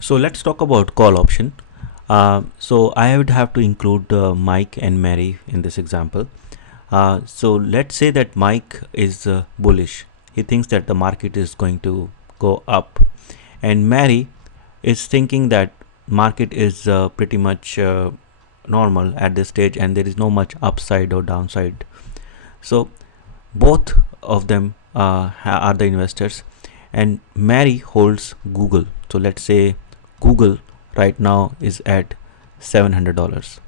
So let's talk about call option. So I would have to include Mike and Mary in this example. So let's say that Mike is bullish. He thinks that the market is going to go up, and Mary is thinking that market is pretty much normal at this stage, and there is no much upside or downside. So both of them are the investors, and Mary holds Google. So let's say Google right now is at $700.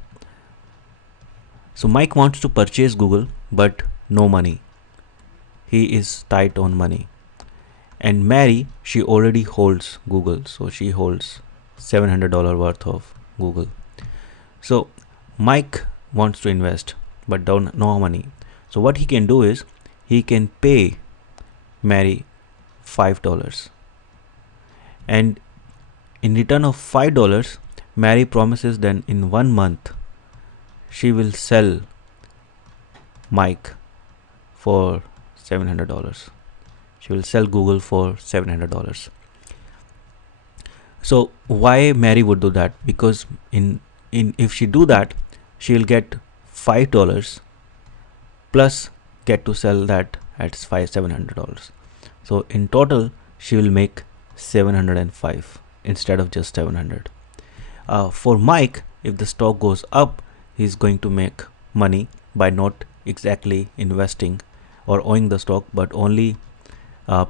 So Mike wants to purchase Google, but no money. He is tight on money. And Mary, she already holds Google, so she holds $700 worth of Google. So Mike wants to invest, but don't no money. So what he can do is he can pay Mary $5, and in return of $5, Mary promises that in 1 month she will sell Mike for $700. She will sell Google for $700. So why Mary would do that? Because in if she do that, she will get $5 plus get to sell that at $700. So in total, she will make 705 instead of just 700. For Mike, if the stock goes up, he's going to make money by not exactly investing or owning the stock, but only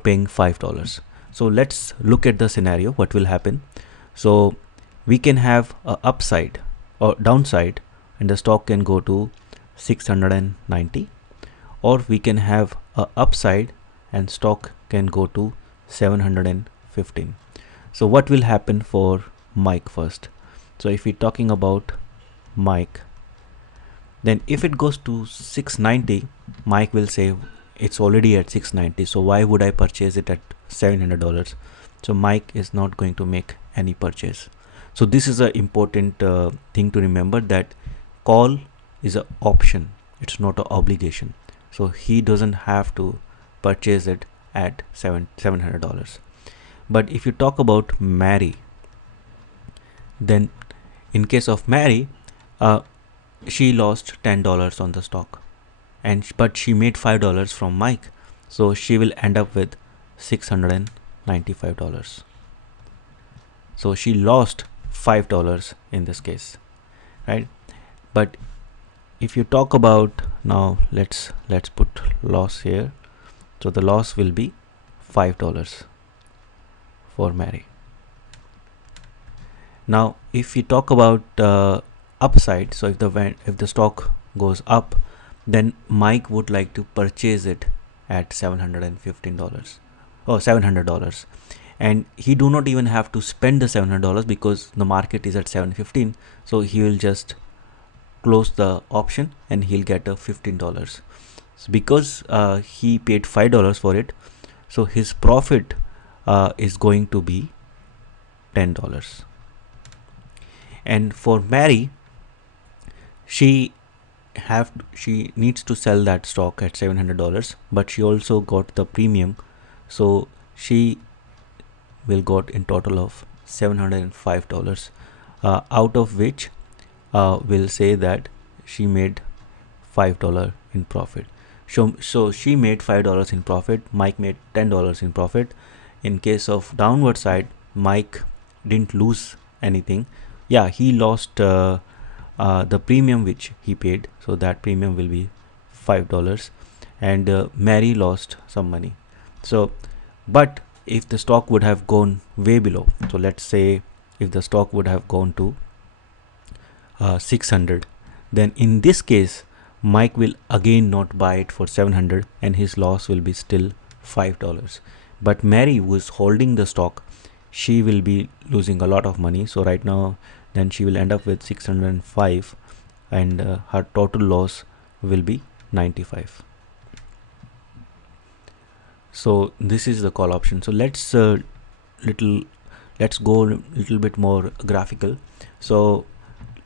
paying $5. So let's look at the scenario. What will happen? So we can have a upside or downside, and the stock can go to 690, or we can have a upside and stock can go to 715. So what will happen for Mike first? So if we're talking about Mike, then if it goes to 690, Mike will say it's already at 690, so why would I purchase it at $700? So Mike is not going to make any purchase. So this is an important thing to remember, that call is an option, it's not an obligation. So he doesn't have to purchase it at $700. But if you talk about Mary, then in case of Mary, she lost $10 on the stock, but she made $5 from Mike, so she will end up with $695. So she lost $5 in this case, right? But if you talk about, now let's put loss here. So the loss will be $5 for Mary. Now if we talk about upside, so if the stock goes up, then Mike would like to purchase it at $715 or $700, and he do not even have to spend the $700 because the market is at 715. So he will just close the option and he'll get a $15. So because he paid $5 for it, so his profit is going to be $10. And for Mary, she needs to sell that stock at $700, but she also got the premium, so she will got in total of $705, out of which we'll say that she made $5 in profit. So she made $5 in profit, Mike made $10 in profit. In case of downward side, Mike didn't lose anything. Yeah, he lost the premium which he paid, so that premium will be $5, and Mary lost some money. So but if the stock would have gone way below, so let's say if the stock would have gone to 600, then in this case Mike will again not buy it for 700 and his loss will be still $5. But Mary, who is holding the stock, she will be losing a lot of money. So right now then she will end up with 605, and her total loss will be 95. So this is the call option. So let's go a little bit more graphical. So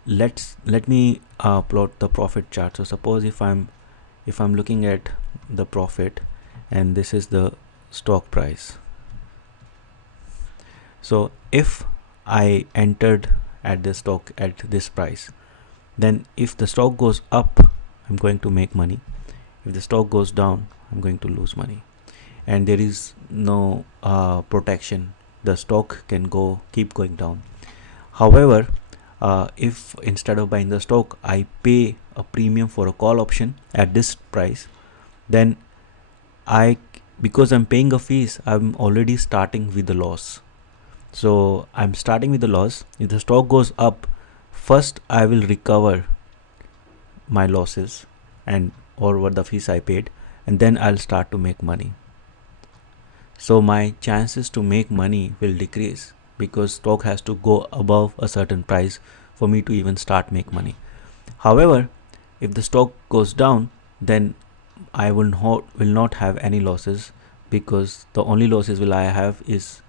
let me plot the profit chart. So suppose if I'm looking at the profit, and this is the stock price. So if I entered at the stock at this price. Then if the stock goes up, I'm going to make money. If the stock goes down, I'm going to lose money. And there is no protection. The stock can keep going down. However, if instead of buying the stock, I pay a premium for a call option at this price, then because I'm paying a fees, I'm already starting with the loss. So I'm starting with the loss. If the stock goes up, first I will recover my losses and or what the fees I paid, and then I'll start to make money. So my chances to make money will decrease because stock has to go above a certain price for me to even start make money. However, if the stock goes down, then I will not have any losses, because the only losses will I have is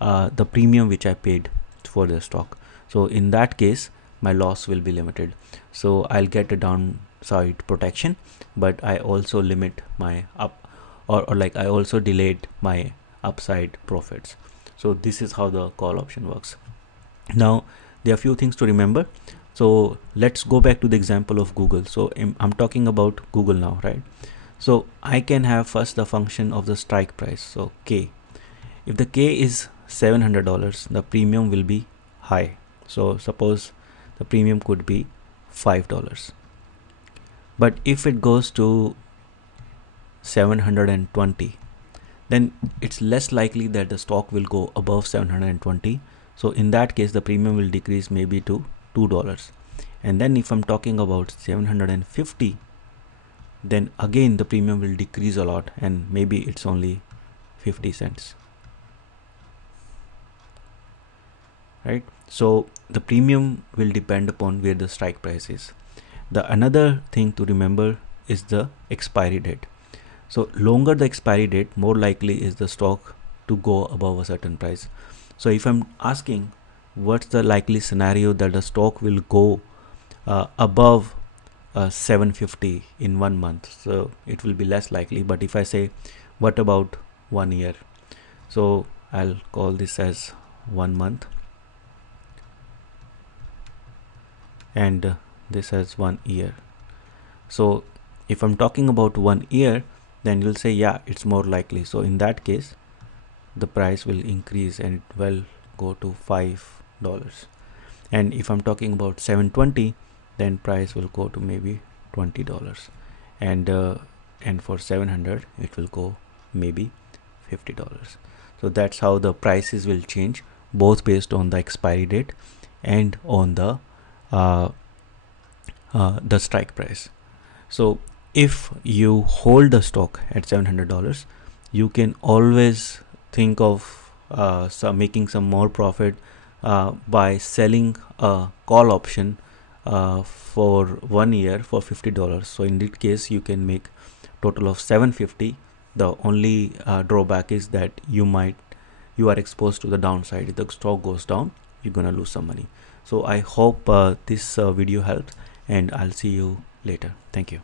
the premium which I paid for the stock. So in that case, my loss will be limited. So I'll get a downside protection, but I also limit my up or like I also delayed my upside profits. So this is how the call option works. Now there are few things to remember. So let's go back to the example of Google. So I'm talking about Google now, right? So I can have first the function of the strike price. So K, if the K is $700, the premium will be high. So suppose the premium could be $5. But if it goes to 720, then it's less likely that the stock will go above 720. So in that case, the premium will decrease maybe to $2. And then if I'm talking about 750, then again the premium will decrease a lot, and maybe it's only 50 cents. Right? So the premium will depend upon where the strike price is. The another thing to remember is the expiry date. So longer the expiry date, more likely is the stock to go above a certain price. So if I'm asking what's the likely scenario that the stock will go above 750 in 1 month, so it will be less likely. But if I say what about 1 year, so I'll call this as 1 month, and this as 1 year. So if I'm talking about 1 year, then you'll say yeah, it's more likely. So in that case, the price will increase and it will go to $5. And if I'm talking about 720, then price will go to maybe $20, and for 700 it will go maybe $50. So that's how the prices will change, both based on the expiry date and on the strike price. So if you hold the stock at $700, you can always think of making some more profit by selling a call option for 1 year for $50. So in this case, you can make total of $750. The only drawback is that you are exposed to the downside. If the stock goes down, you're gonna lose some money. So I hope this video helps, and I'll see you later. Thank you.